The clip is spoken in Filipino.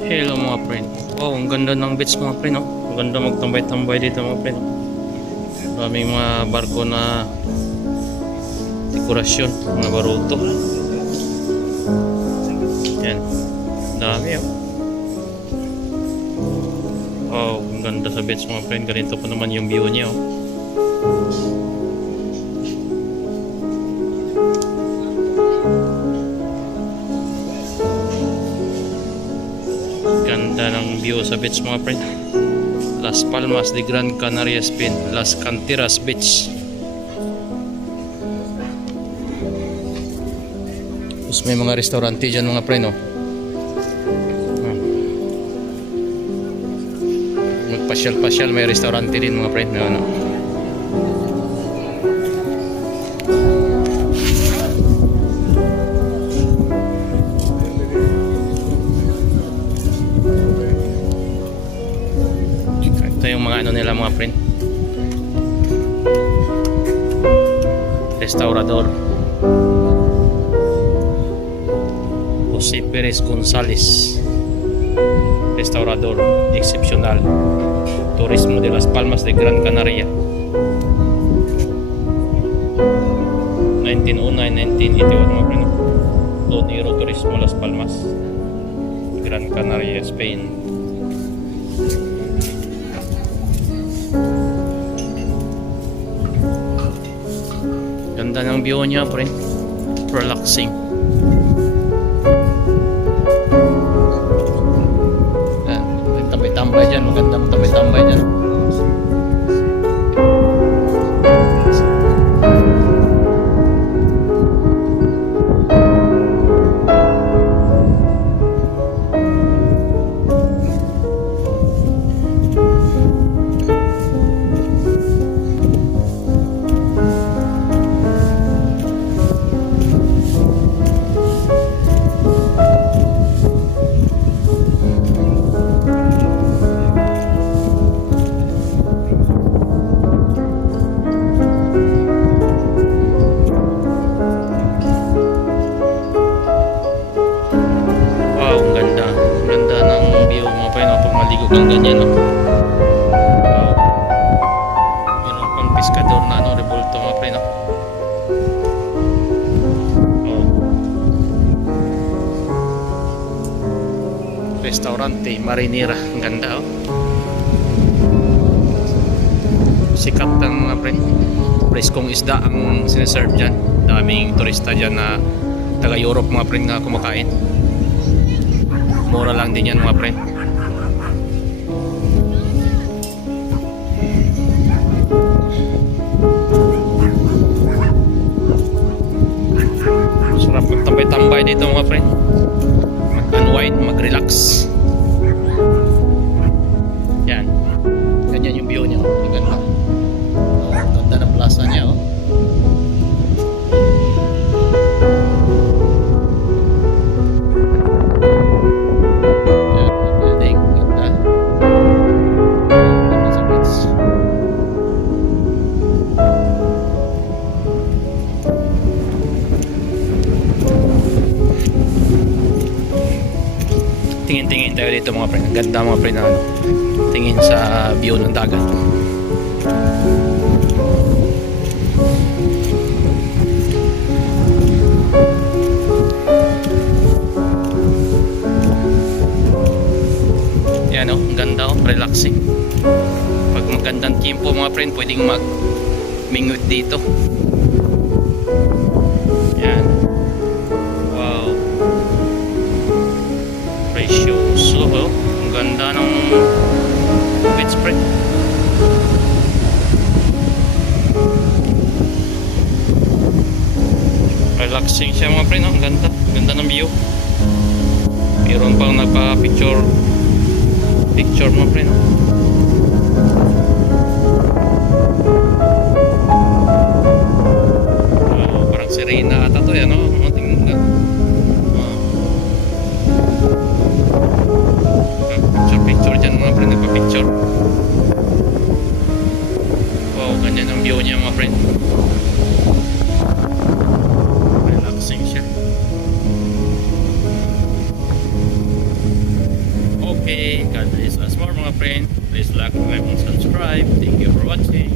Hello mga friend. Wow, ang ganda ng beach mga friend, no? Ang ganda magtambay-tambay dito mga friend. Maraming mga barko na dekorasyon, mga baruto. Yan. Dami, oh. Wow, ang ganda sa beach mga friend. Ganito pa naman yung view niya, oh. Ganda ng view sa beach mga friend. Las Palmas de Gran Canaria, Spain. Las Canteras Beach. Tapos may mga restaurante dyan mga friend, oh. Magpasyal-pasyal, may restaurante din mga friend, ano. Ito yung mga ano nila mga friend. Restaurador Jose Perez Gonzalez. Restaurador excepcional. Turismo de Las Palmas de Gran Canaria. 1909-1981 mga friend. Donero Turismo Las Palmas, Gran Canaria, Spain. Ganda ng view niya, pre. Relaxing. May tambay-tambay dyan. Magandang tambay-tambay dyan. Kung ganyan, no? Wow. Meron pang piskador na ano, revolto mga pre, no? Oh. Restaurante Marinera, ang ganda, oh. Sikat ang mga pre. Preskong isda ang siniserve dyan. Daming turista dyan na taga Europe mga pre na kumakain. Mura lang din yan mga pre. Magtambay-tambay dito mga friend. Mag-unwind, mag-relax. Yan. Ganyan yung view niya. Maganda. Oh, ganda ng plaza niya, oh. Yan, building. Ganda. Ganda sa beach. Tingin-tingin tayo dito mga friend. Ang ganda mga friend na ano. Tingin sa view ng dagat. Yan, oh, ang ganda, oh, relaxing. Pag magandang tiempo mga friend, pwedeng mag-mingwit dito. Yan. Wow. Precioso, oh. Ang ganda ng beach pre. Relaxing siya mga pre, no? Ang ganda. Ang ganda ng view. Mayroon pang nagpa-picture mga pre, no? Parang sirena ata to yan, no? Tingnan. Picture dyan mga friend, nagpa-picture. Wow, ganyan ang view niya mga friend. Relaxing siya. Okay, God bless us more mga friend. Please like and subscribe. Thank you for watching.